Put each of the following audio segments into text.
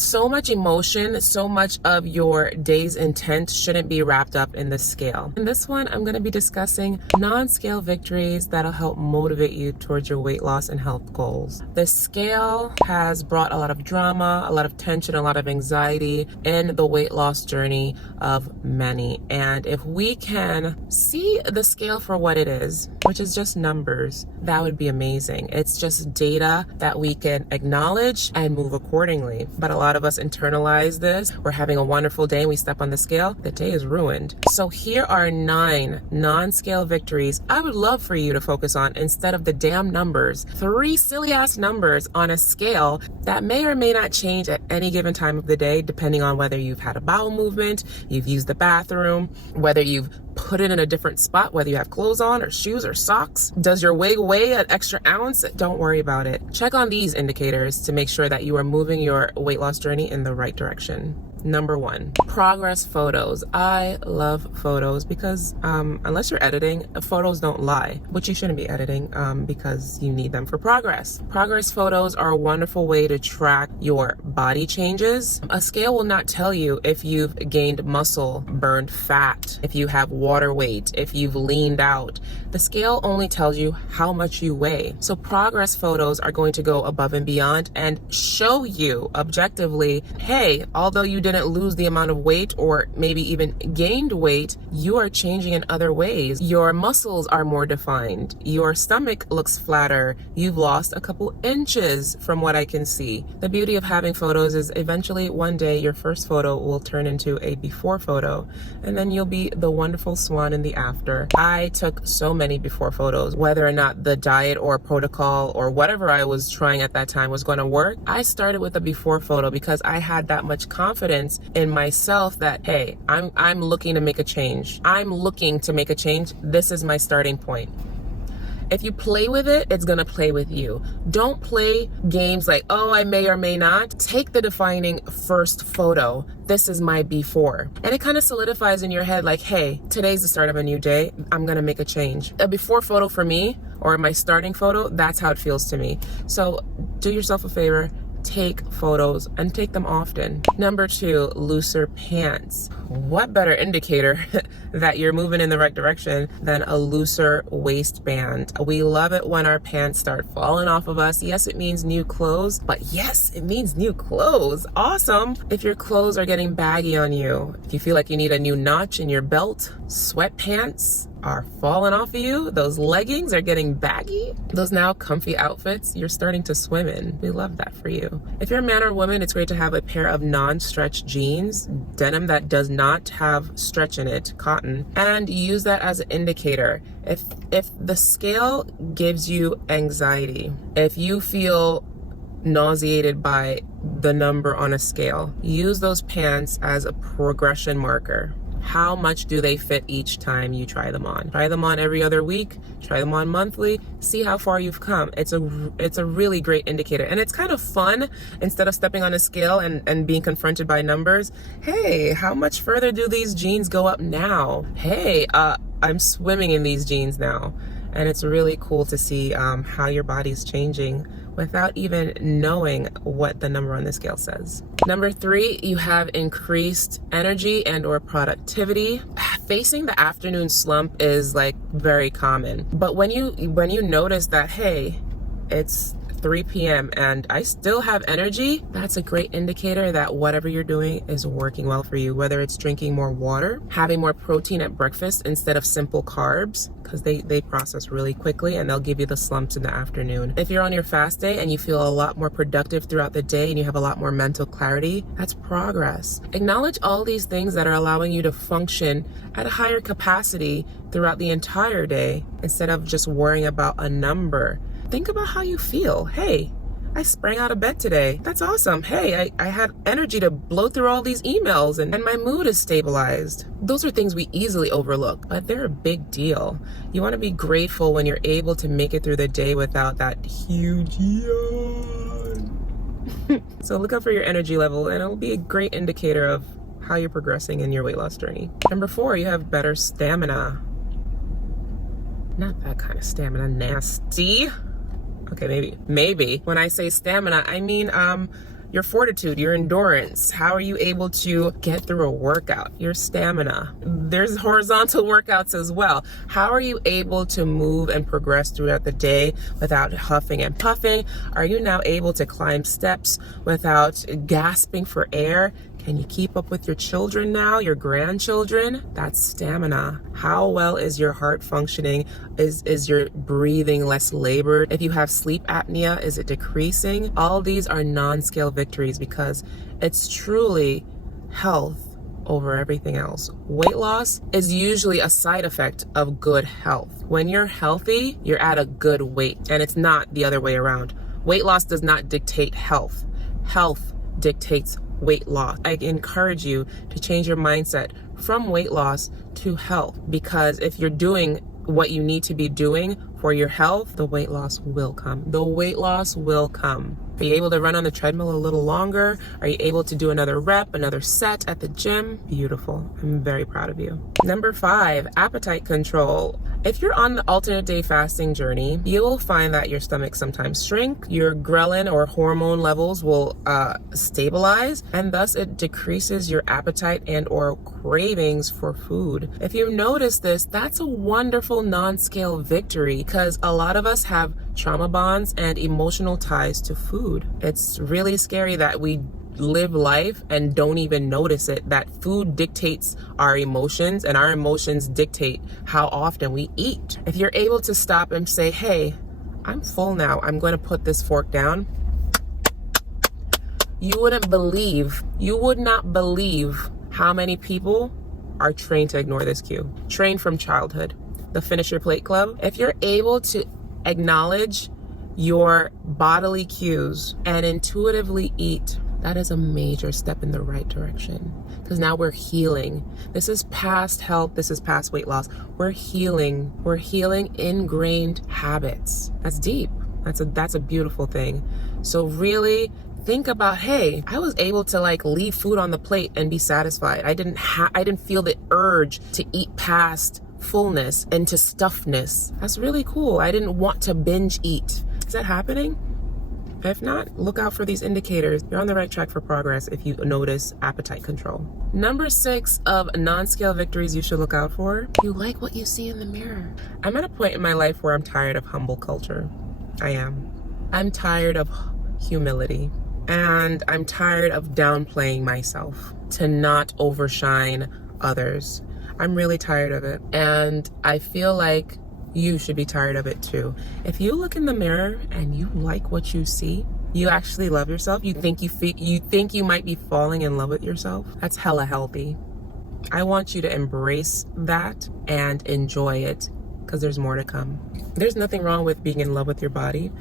So much emotion, so much of your day's intent shouldn't be wrapped up in the scale. In this one, I'm going to be discussing non-scale victories that'll help motivate you towards your weight loss and health goals. The scale has brought a lot of drama, a lot of tension, a lot of anxiety in the weight loss journey of many. And if we can see the scale for what it is, which is just numbers, that would be amazing. It's just data that we can acknowledge and move accordingly. But a lot of us internalize this. We're having a wonderful day and we step on the scale, the day is ruined. So here are 9 non-scale victories I would love for you to focus on instead of the damn numbers. 3 silly ass numbers on a scale that may or may not change at any given time of the day, depending on whether you've had a bowel movement, you've used the bathroom, whether you've put it in a different spot, whether you have clothes on or shoes or socks. Does your wig weigh an extra ounce? Don't worry about it. Check on these indicators to make sure that you are moving your weight loss journey in the right direction. Number 1, progress photos. I love photos because unless you're editing, photos don't lie, which you shouldn't be editing because you need them for progress. Progress photos are a wonderful way to track your body changes. A scale will not tell you if you've gained muscle, burned fat, if you have water weight, if you've leaned out. The scale only tells you how much you weigh. So progress photos are going to go above and beyond and show you objectively, hey, although you didn't lose the amount of weight or maybe even gained weight, you are changing in other ways. Your muscles are more defined. Your stomach looks flatter. You've lost a couple inches from what I can see. The beauty of having photos is eventually one day your first photo will turn into a before photo and then you'll be the wonderful swan in the after. I took so many before photos, whether or not the diet or protocol or whatever I was trying at that time was going to work. I started with a before photo because I had that much confidence in myself that, hey, I'm looking to make a change. I'm looking to make a change. This is my starting point. If you play with it, it's gonna play with you. Don't play games like, oh, I may or may not. Take the defining first photo. This is my before. And it kind of solidifies in your head like, hey, today's the start of a new day. I'm gonna make a change. A before photo for me, or my starting photo, that's how it feels to me. So do yourself a favor. Take photos and take them often. Number 2, looser pants. What better indicator that you're moving in the right direction than a looser waistband? We love it when our pants start falling off of us. Yes, it means new clothes, but yes, it means new clothes. Awesome. If your clothes are getting baggy on you, if you feel like you need a new notch in your belt, sweatpants are falling off of you, those leggings are getting baggy, those now comfy outfits you're starting to swim in. We love that for you. If you're a man or woman, it's great to have a pair of non-stretch jeans, denim that does not have stretch in it, cotton, and use that as an indicator. If the scale gives you anxiety, if you feel nauseated by the number on a scale, use those pants as a progression marker. How much do they fit each time you try them on? Try them on every other week, try them on monthly, see how far you've come. It's a really great indicator. And it's kind of fun, instead of stepping on a scale and being confronted by numbers. Hey, how much further do these jeans go up now? Hey, I'm swimming in these jeans now. And it's really cool to see how your body's changing without even knowing what the number on the scale says. Number 3, you have increased energy and or productivity. Facing the afternoon slump is like very common. But when you notice that, hey, it's 3 p.m. and I still have energy, that's a great indicator that whatever you're doing is working well for you. Whether it's drinking more water, having more protein at breakfast instead of simple carbs, because they process really quickly and they'll give you the slumps in the afternoon. If you're on your fast day and you feel a lot more productive throughout the day and you have a lot more mental clarity, that's progress. Acknowledge all these things that are allowing you to function at a higher capacity throughout the entire day instead of just worrying about a number. Think about how you feel. Hey, I sprang out of bed today. That's awesome. Hey, I had energy to blow through all these emails and my mood is stabilized. Those are things we easily overlook, but they're a big deal. You want to be grateful when you're able to make it through the day without that huge yawn. So look up for your energy level and it'll be a great indicator of how you're progressing in your weight loss journey. Number 4, you have better stamina. Not that kind of stamina, nasty. Okay, maybe. When I say stamina, I mean Your fortitude, your endurance. How are you able to get through a workout? Your stamina. There's horizontal workouts as well. How are you able to move and progress throughout the day without huffing and puffing? Are you now able to climb steps without gasping for air? Can you keep up with your children now, your grandchildren? That's stamina. How well is your heart functioning? Is your breathing less labored? If you have sleep apnea, is it decreasing? All these are non-scale victories because it's truly health over everything else. Weight loss is usually a side effect of good health. When you're healthy, you're at a good weight, and it's not the other way around. Weight loss does not dictate health. Health dictates weight loss. I encourage you to change your mindset from weight loss to health, because if you're doing what you need to be doing for your health, the weight loss will come. The weight loss will come. Are you able to run on the treadmill a little longer? Are you able to do another rep, another set at the gym? Beautiful. I'm very proud of you. Number 5, appetite control. If you're on the alternate day fasting journey, you will find that your stomach sometimes shrink, your ghrelin or hormone levels will stabilize, and thus it decreases your appetite and or cravings for food. If you notice this, that's a wonderful non-scale victory, because a lot of us have trauma bonds and emotional ties to food. It's really scary that we live life and don't even notice it, that food dictates our emotions and our emotions dictate how often we eat. If you're able to stop and say, hey, I'm full now, I'm going to put this fork down, you would not believe how many people are trained to ignore this cue. Trained from childhood. The Finish Your Plate Club. If you're able to acknowledge your bodily cues and intuitively eat, that is a major step in the right direction, because now we're healing. This is past health. This is past weight loss. We're healing. We're healing ingrained habits. That's deep. That's a beautiful thing. So really think about, hey, I was able to leave food on the plate and be satisfied. I didn't feel the urge to eat past fullness and to stuffness. That's really cool. I didn't want to binge eat. Is that happening? If not, look out for these indicators. You're on the right track for progress if you notice appetite control. Number 6 of non-scale victories you should look out for. You like what you see in the mirror. I'm at a point in my life where I'm tired of humble culture. I am. I'm tired of humility. And I'm tired of downplaying myself to not overshine others. I'm really tired of it. And I feel like you should be tired of it too. If you look in the mirror and you like what you see, you actually love yourself, you think you might be falling in love with yourself, that's hella healthy. I want you to embrace that and enjoy it, because there's more to come. There's nothing wrong with being in love with your body.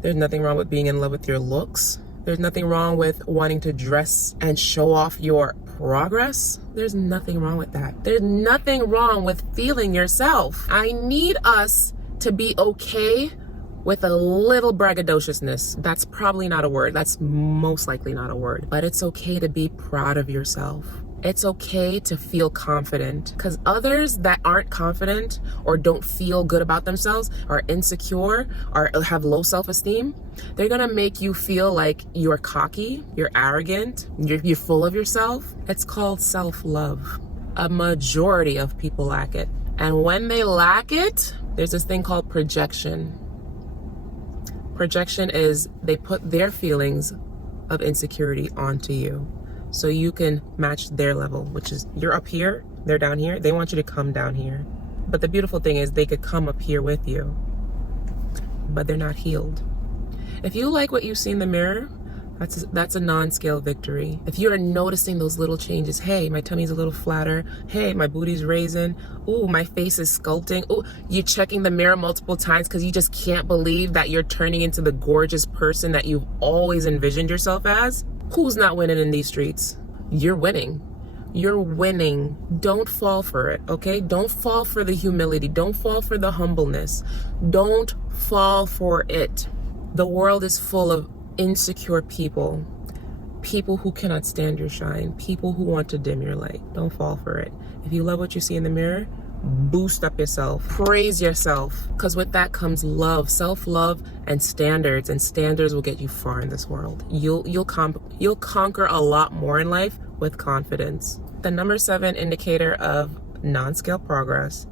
There's nothing wrong with being in love with your looks. There's nothing wrong with wanting to dress and show off your progress. There's nothing wrong with that. There's nothing wrong with feeling yourself. I need us to be okay with a little braggadociousness. That's probably not a word. That's most likely not a word. But it's okay to be proud of yourself. It's okay to feel confident, because others that aren't confident or don't feel good about themselves, are insecure, or have low self-esteem, they're gonna make you feel like you're cocky, you're arrogant, you're full of yourself. It's called self-love. A majority of people lack it. And when they lack it, there's this thing called projection. Projection is they put their feelings of insecurity onto you, so you can match their level, which is you're up here, they're down here. They want you to come down here. But the beautiful thing is they could come up here with you, but they're not healed. If you like what you see in the mirror, that's a non-scale victory. If you're noticing those little changes, hey, my tummy's a little flatter. Hey, my booty's raising. Ooh, my face is sculpting. Ooh, you're checking the mirror multiple times because you just can't believe that you're turning into the gorgeous person that you've always envisioned yourself as. Who's not winning in these streets? You're winning. You're winning. Don't fall for it, okay? Don't fall for the humility. Don't fall for the humbleness. Don't fall for it. The world is full of insecure people. People who cannot stand your shine. People who want to dim your light. Don't fall for it. If you love what you see in the mirror, boost up yourself, praise yourself, because with that comes love, self-love, and standards will get you far in this world. You'll conquer a lot more in life with confidence. The number 7 indicator of non-scale progress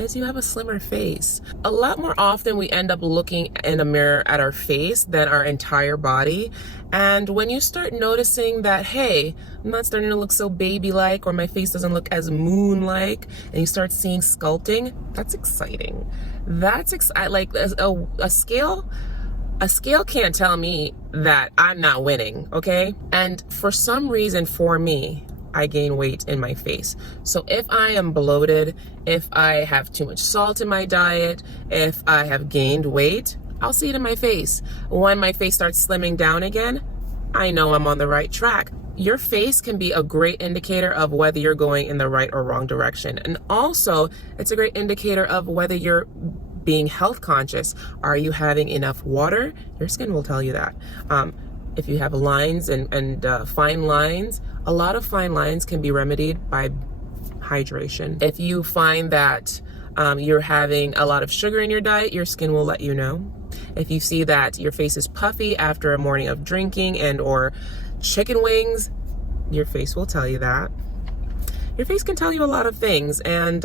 is you have a slimmer face. A lot more often we end up looking in a mirror at our face than our entire body. And when you start noticing that, hey, I'm not starting to look so baby-like, or my face doesn't look as moon-like, and you start seeing sculpting, that's exciting. That's like a scale. A scale can't tell me that I'm not winning, okay? And for some reason, for me, I gain weight in my face. So if I am bloated, if I have too much salt in my diet, if I have gained weight, I'll see it in my face. When my face starts slimming down again, I know I'm on the right track. Your face can be a great indicator of whether you're going in the right or wrong direction. And also, it's a great indicator of whether you're being health conscious. Are you having enough water? Your skin will tell you that. If you have lines and fine lines, a lot of fine lines can be remedied by hydration. If you find that you're having a lot of sugar in your diet, your skin will let you know. If you see that your face is puffy after a morning of drinking and or chicken wings, your face will tell you that. Your face can tell you a lot of things, and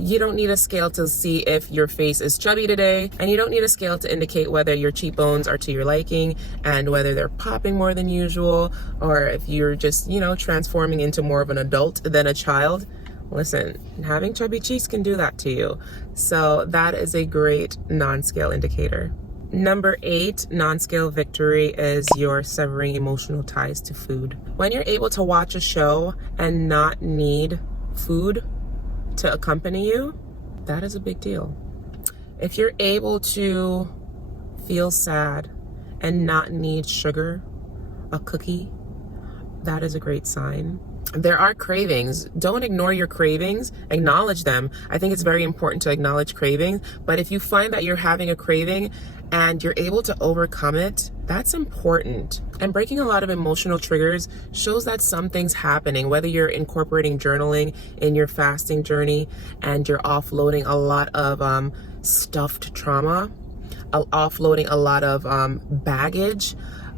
you don't need a scale to see if your face is chubby today, and you don't need a scale to indicate whether your cheekbones are to your liking and whether they're popping more than usual, or if you're just, transforming into more of an adult than a child. Listen, having chubby cheeks can do that to you. So that is a great non-scale indicator. Number 8 non-scale victory is your severing emotional ties to food. When you're able to watch a show and not need food to accompany you, that is a big deal. If you're able to feel sad and not need sugar, a cookie, that is a great sign. There are cravings. Don't ignore your cravings. Acknowledge them. I think it's very important to acknowledge cravings, but if you find that you're having a craving and you're able to overcome it, that's important. And breaking a lot of emotional triggers shows that something's happening, whether you're incorporating journaling in your fasting journey and you're offloading a lot of stuffed trauma, offloading a lot of baggage,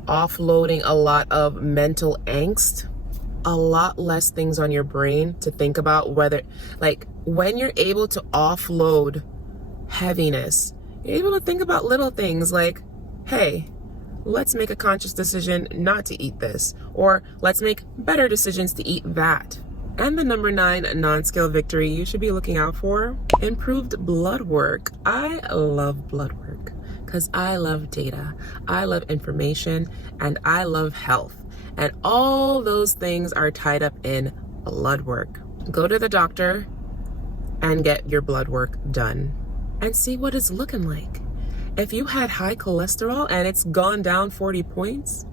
offloading a lot of mental angst, a lot less things on your brain to think about. Whether, like, when you're able to offload heaviness, you're able to think about little things like, hey, let's make a conscious decision not to eat this, or let's make better decisions to eat that. And the number 9 non-scale victory you should be looking out for: improved blood work. I love blood work because I love data, I love information, and I love health. And all those things are tied up in blood work. Go to the doctor and get your blood work done and see what it's looking like. If you had high cholesterol and it's gone down 40 points,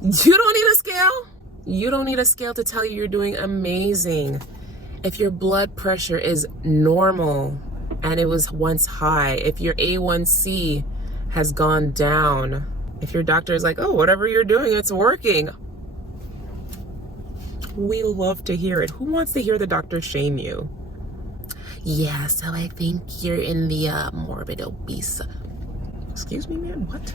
you don't need a scale. You don't need a scale to tell you you're doing amazing. If your blood pressure is normal and it was once high, if your A1C has gone down, if your doctor is like, oh, whatever you're doing, it's working, we love to hear it. Who wants to hear the doctor shame you? Yeah, so I think you're in the morbid obese. Excuse me, man, what?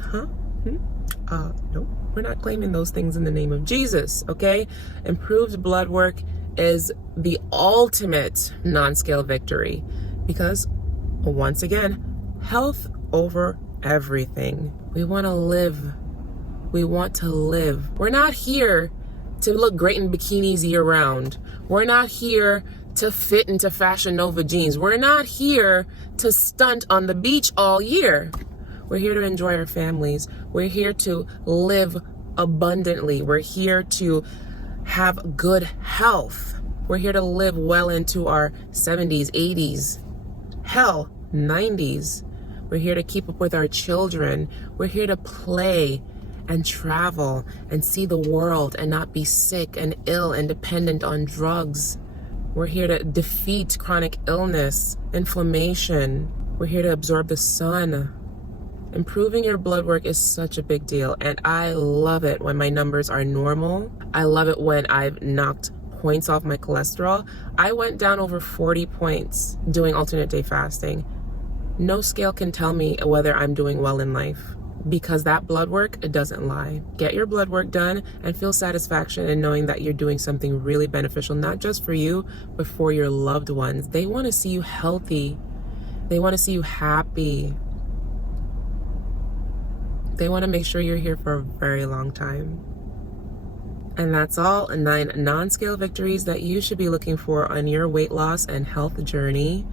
Huh? No, we're not claiming those things in the name of Jesus, okay? Improved blood work is the ultimate non-scale victory because, once again, health over everything. We want to live. We want to live. We're not here to look great in bikinis year round. We're not here to fit into Fashion Nova jeans. We're not here to stunt on the beach all year. We're here to enjoy our families. We're here to live abundantly. We're here to have good health. We're here to live well into our 70s, 80s, hell, 90s. We're here to keep up with our children. We're here to play and travel and see the world and not be sick and ill and dependent on drugs. We're here to defeat chronic illness, inflammation. We're here to absorb the sun. Improving your blood work is such a big deal, and I love it when my numbers are normal. I love it when I've knocked points off my cholesterol. I went down over 40 points doing alternate day fasting. No scale can tell me whether I'm doing well in life, because that blood work, it doesn't lie. Get your blood work done and feel satisfaction in knowing that you're doing something really beneficial, not just for you, but for your loved ones. They want to see you healthy. They want to see you happy. They want to make sure you're here for a very long time. And that's all 9 non-scale victories that you should be looking for on your weight loss and health journey.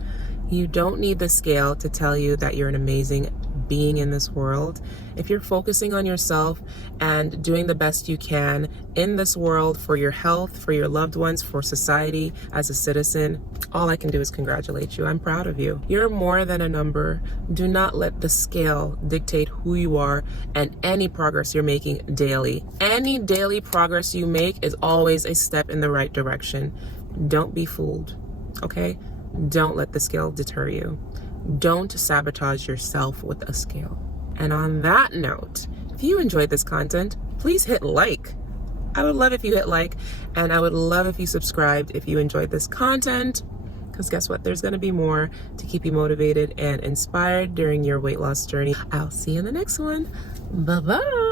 You don't need the scale to tell you that you're an amazing being in this world. If you're focusing on yourself and doing the best you can in this world for your health, for your loved ones, for society as a citizen, all I can do is congratulate you. I'm proud of you. You're more than a number. Do not let the scale dictate who you are and any progress you're making daily. Any daily progress you make is always a step in the right direction. Don't be fooled, okay? Don't let the scale deter you. Don't sabotage yourself with a scale. And on that note, if you enjoyed this content, please hit like. I would love if you hit like, and I would love if you subscribed if you enjoyed this content, because guess what? There's going to be more to keep you motivated and inspired during your weight loss journey. I'll see you in the next one. Bye-bye.